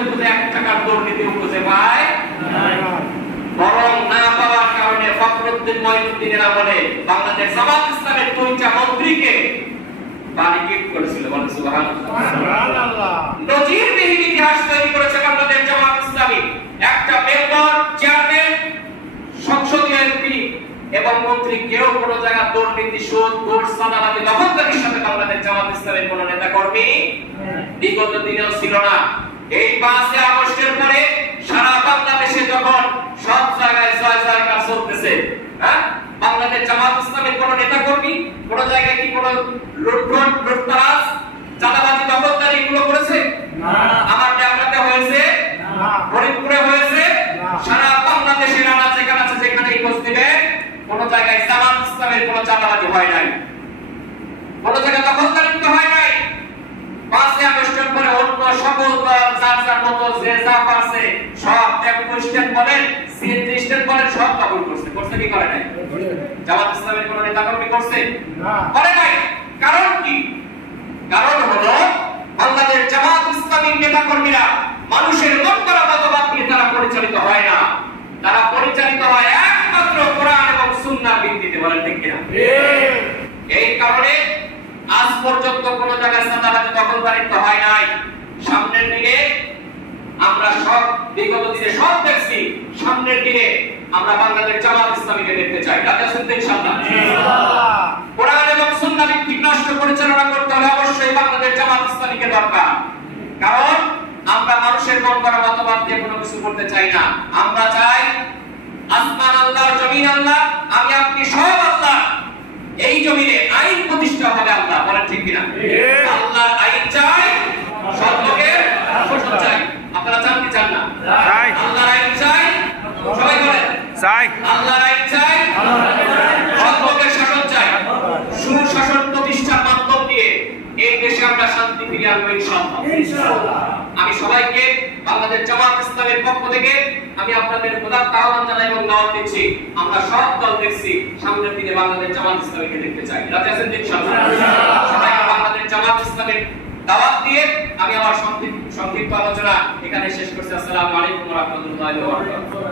খুঁজে খুঁজে 1 টাকার দুর্নীতিও খুঁজে পায় বরং না পাওয়ার কারণে ফখরুদ্দিন মঈনুদ্দিনেরা বলে বাংলাদেশ জামাত ইসলামের 2টা মন্ত্রীকে বাড়ি গিফট করেছিল। বলেন সুবহানাল্লাহ। নজিরবিহীন ইতিহাস তৈরি করেছে বাংলাদেশ জামাত ইসলামী। একটা মেম্বার, চেয়ারম্যান, সংসদীয় এমপি এবং মন্ত্রী কেউ কোনো জায়গা দুর্নীতি, সুদ, ঘুষ, চাঁদাবাজি, দখলদারির সাথে বাংলাদেশ জামাত ইসলামের কোনো নেতা কর্মী বিগত দিনেও ছিল না। এই 5 আগস্টের পরে সারা বাংলাদেশে যখন সব জায়গায় জয় জয়কার চলতেছে, হ্যাঁ, বাংলাদেশ জামাত ইসলামের কোন নেতা কর্মী কোন জায়গায় কি কোন লুটতরাজ, চাঁদাবাজি, দখলদারি এগুলো করেছে? না। আমার ডেমরাতে হয়েছে, না। ফরিদপুরে হয়েছে, না। সারা বাংলাদেশের আনাচে কানাচে যেখানেই খোঁজ দিবেন কোন জায়গায় জামাত ইসলামের কোন চাঁদাবাজি হয় নাই, কোন জায়গায় দখলদারি হয় নাই। 5 আগস্টের পরে অন্য সকল দল যার যার মতো যে যা পারছে সব টেম্পো স্ট্যান্ড বলেন, সিএনজি স্ট্যান্ড বলেন, সব দখল করছে। করছে কি করে নাই? জামাত ইসলামের কোন নেতা কর্মী করছে? না, করে নাই। কারণ কি? কারণ হলো বাংলাদেশ জামাত ইসলামীর নেতা কর্মীরা মানুষের মন করা মতবাদ নিয়ে তারা পরিচালিত হয় না, তারা পরিচালিত হয় একমাত্র কোরআন এবং সুন্নাহর ভিত্তিতে। বলেন ঠিক কিনা? এই কারণে আজ পর্যন্ত কোন জায়গায় চাঁদাবাজি, দখলদারি তো হয় নাই। সামনের দিকে আমরা সব বিগত দিনে সব দেখছি, সামনের দিনে আমরা বাংলাদেশ জামাত ইসলামীকে দেখতে চাই। রাজা শুনতে ইনশাআল্লাহ। কোরআন এবং সুন্নাহ ভিত্তিক রাষ্ট্র পরিচালনা করতে হলে অবশ্যই বাংলাদেশ জামাত ইসলামীকে দরকার। কারণ আমরা মানুষের মন করা মতবাদ দিয়ে কোনো কিছু করতে চাই না। আমরা চাই আসমান আল্লাহ, জমিন আল্লাহ, আমি আপনি সব আল্লাহ। এই জমিনে আইন প্রতিষ্ঠা হবে আল্লাহ। বলেন ঠিক কিনা? আল্লাহর আইন চাই, সব লোকের শাসন চাই। আপনারা চান কি চান না? চাই। আল্লাহর আইন চাই, সবাই বলেন চাই। আল্লাহর আইন চাই, সব লোকের শাসন চাই। সুশাসন প্রতিষ্ঠার মাধ্যম দিয়ে এই দেশে আমরা শান্তি ফিরিয়ে আনবো ইনশাআল্লাহ। আমি সবাইকে বাংলাদেশ জামাত ইসলামের পক্ষ থেকে আমি আপনাদের প্রদান আহ্বান জানাই এবং দাওয়াত দিচ্ছি। আমরা সব দল দেখছি, সামনের দিনে বাংলাদেশ জামাত ইসলামীকে দেখতে চাই। রাজি আছেন ইনশাআল্লাহ? সবাইকে বাংলাদেশ জামাত ইসলামের দাওয়াত দিয়ে আমি আমার সংক্ষিপ্ত আলোচনা এখানে শেষ করছি। আসসালামু আলাইকুম ওয়া রাহমাতুল্লাহি ওয়া বারাকাতুহু।